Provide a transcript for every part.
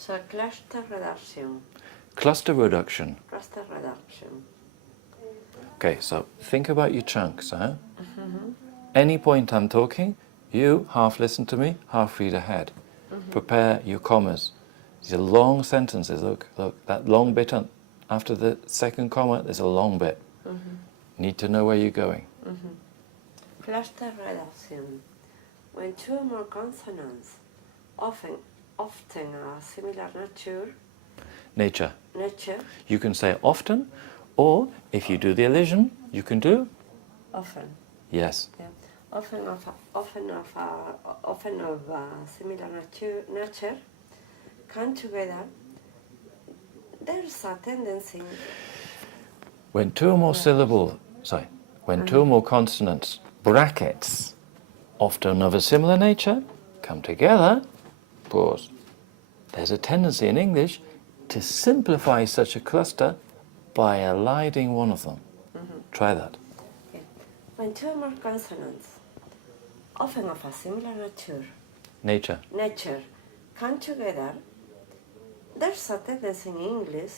So cluster reduction. Cluster reduction. Cluster reduction. Okay, so think about your chunks, huh? Any point I'm talking, you half listen to me, half read ahead. Prepare your commas. These are long sentences. Look, that long bit after the second comma, there's a long bit. Need to know where you're going. Cluster reduction. When two or more consonants, often are similar Nature. nature, You can say often, or if you do the elision, you can do often. yes. Yeah. Often of similar nature come together. There's a tendency. When two or more when two or more consonants, brackets, often of a similar nature, come together, pause. There's a tendency in English to simplify such a cluster by eliding one of them. Try that. Yeah. When two or more consonants, often of a similar nature, come together, there's a tendency in English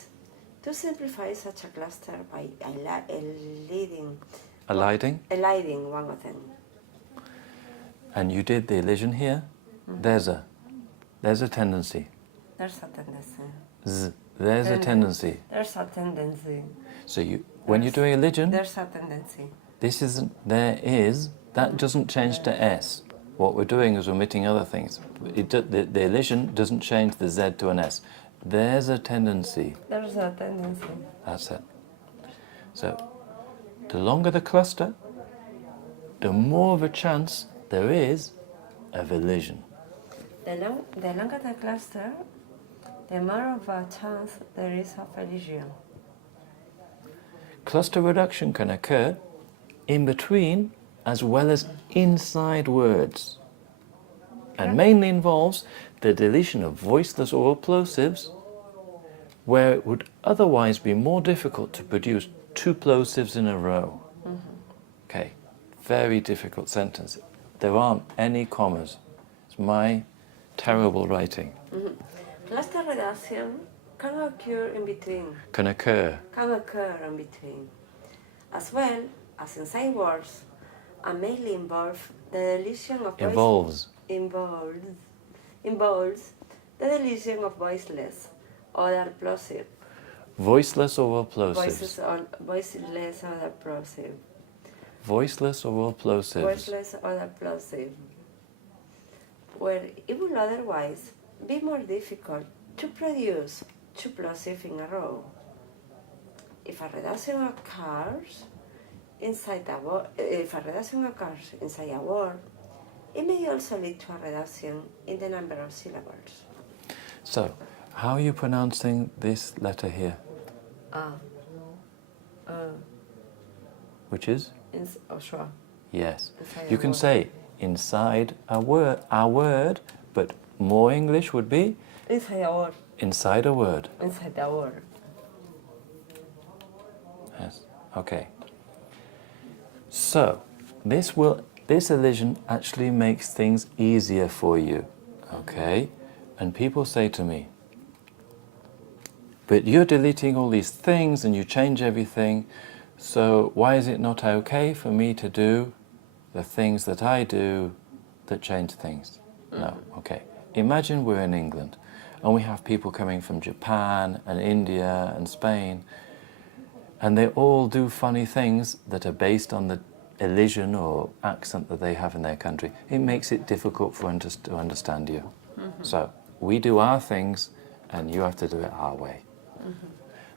to simplify such a cluster by eliding one of them. And you did the elision here. There's a tendency. There's a tendency. There's a tendency. There's a tendency. So when you're doing elision, There's a tendency. That doesn't change to S. What we're doing is omitting other things. The elision doesn't change the Z to an S. There's a tendency. There's a tendency. That's it. So the longer the cluster, the more of a chance there is of elision. The longer the cluster, the more of a chance there is of elision. Cluster reduction can occur in between as well as inside words, and mainly involves the deletion of voiceless oral plosives, where it would otherwise be more difficult to produce two plosives in a row. Okay, very difficult sentence. There aren't any commas. It's my terrible writing. Cluster reduction can occur in between. Can occur in between. As well as inside words, and mainly involve the deletion of involves the deletion of voiceless other plosive. Voiceless oral plosives. Voiceless other plosive. Voiceless oral plosives. Voiceless other plosive. Where it will otherwise be more difficult to produce two plosives in a row. If a reduction occurs inside a word, it may also lead to a reduction in the number of syllables. So, how are you pronouncing this letter here? Which is? Sure. Yes. Inside You a can word. say inside a word, but more English would be Inside a word. inside a word. Inside a word. Yes. Okay. So, this elision actually makes things easier for you. Okay? And people say to me, but you're deleting all these things and you change everything, so why is it not okay for me to do the things that I do that change things? No. Okay. Imagine we're in England and we have people coming from Japan and India and Spain, and they all do funny things that are based on the elision or accent that they have in their country. It makes it difficult for us to understand you. So we do our things and you have to do it our way.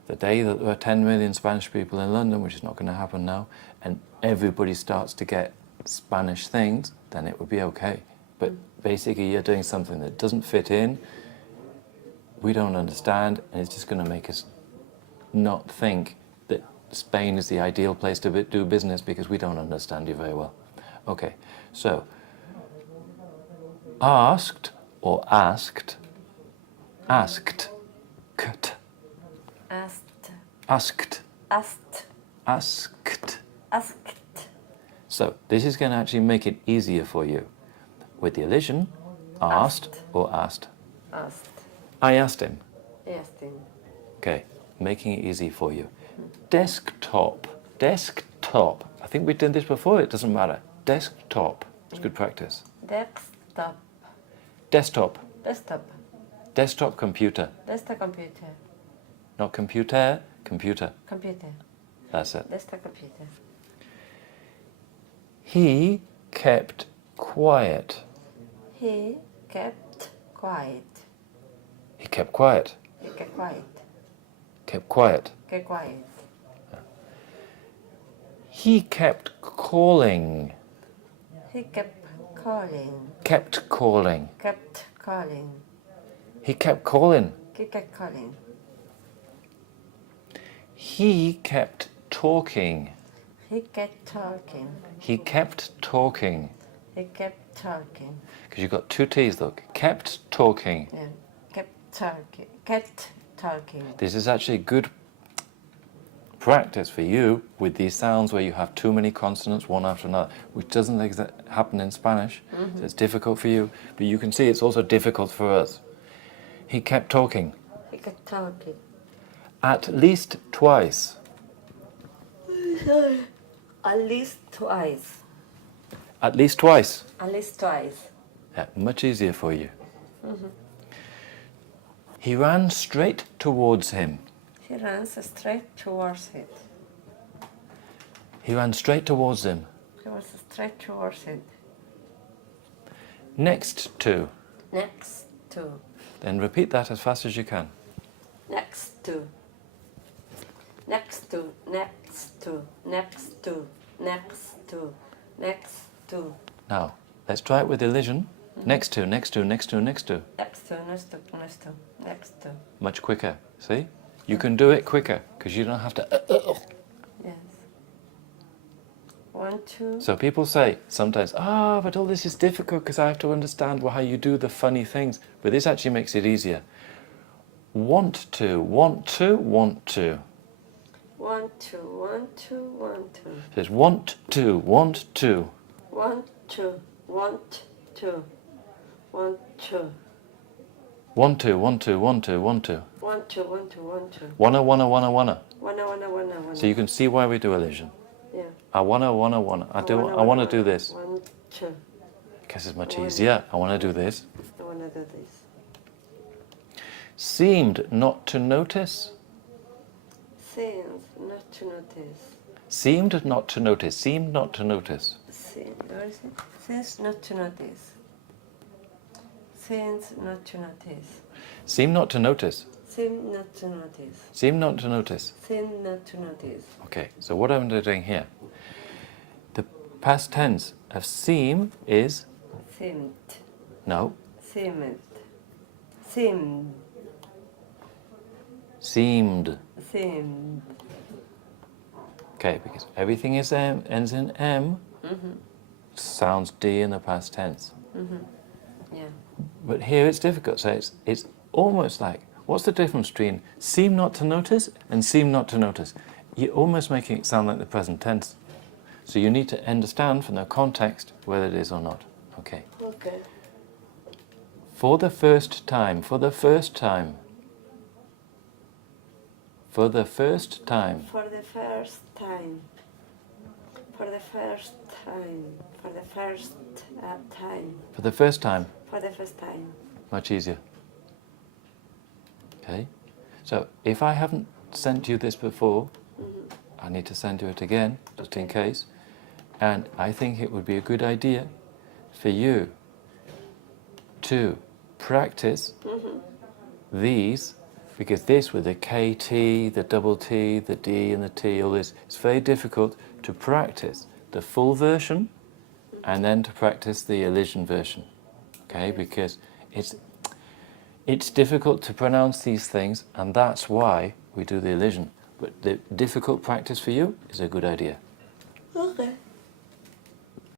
The day that there are 10 million Spanish people in London, which is not going to happen now, and everybody starts to get Spanish things, then it would be okay. But basically you're doing something that doesn't fit in, we don't understand, and it's just going to make us not think that Spain is the ideal place to do business because we don't understand you very well. Okay, so asked or asked, asked, cut, Asked. asked, Asked. asked. Asked. So this is going to actually make it easier for you. With the elision, asked or asked. Asked. I asked him. Justin. Okay, making it easy for you. Desktop. Desktop. I think we've done this before, it doesn't matter. Desktop. It's good practice. Desktop. Desktop. Desktop. Desktop computer. Desktop computer. Not computer, computer. Computer. That's it. Desktop computer. He kept quiet. He kept quiet. He kept quiet. He kept quiet. Kept quiet. Kept quiet. He kept calling. He kept calling. Kept calling. Kept calling. He kept calling. He kept calling. He kept talking. He kept talking. He kept talking. He kept talking. Because you've got two T's, look. Kept talking. Yeah. Kept talking. Kept talking. This is actually good practice for you with these sounds where you have too many consonants one after another, which doesn't happen in Spanish. So it's difficult for you, but you can see it's also difficult for us. He kept talking. He kept talking. At least twice. At least twice. At least twice. At least twice. Yeah, much easier for you. He ran straight towards him. He runs straight towards it. He ran straight towards him. He was straight towards it. Next to. Next to. Then repeat that as fast as you can. Next to. Next to. Next to. Next to. Next to. Next to. Now, let's try it with elision. Next to, next to, next to, next to. Next to. Next to. Next to. Next to. Much quicker, see? You can do it quicker, because you don't have to... Yes. 1, 2. So people say sometimes, but all this is difficult because I have to understand how you do the funny things. But this actually makes it easier. Want to, want to, want to. 1, 2. 1, 2. 1, 2. It says want to, want to. 1, 2. Want to. Want to. Want to, want to, want to, want to. 1, 2. 1, 2. 1, 2. Wanna, wanna, wanna, wanna. Wanna. So you can see why we do elision. Yeah. I wanna. I wanna do this. 1, 2. Because it's much easier. I wanna do this. I wanna do this. Seemed not to notice. Seems not to notice. Seemed not to notice. Seemed not to notice. Where is it? Seems not to notice. Seems not to notice. Seemed not to notice. Seem not to notice. Seemed not to notice. Seem not to notice. Okay, so what I'm doing here, the past tense of seem is, Seemed. no, Seemed. Seemed. seemed. Seemed. Okay, because everything is ends in M, sounds D in the past tense. Yeah. But here it's difficult, so it's almost like, what's the difference between seem not to notice and seem not to notice? You're almost making it sound like the present tense. So you need to understand from the context whether it is or not. Okay. Okay. For the first time, for the first time. For the first time. For the first time. For the first time. For the first time. For the first time. For the first time. Much easier. Okay? So if I haven't sent you this before, I need to send you it again, just in case. And I think it would be a good idea for you to practice these, because this with the KT, the double T, the D and the T, all this, it's very difficult to practice the full version and then to practice the elision version. Okay, because it's difficult to pronounce these things, and that's why we do the elision. But the difficult practice for you is a good idea. Okay.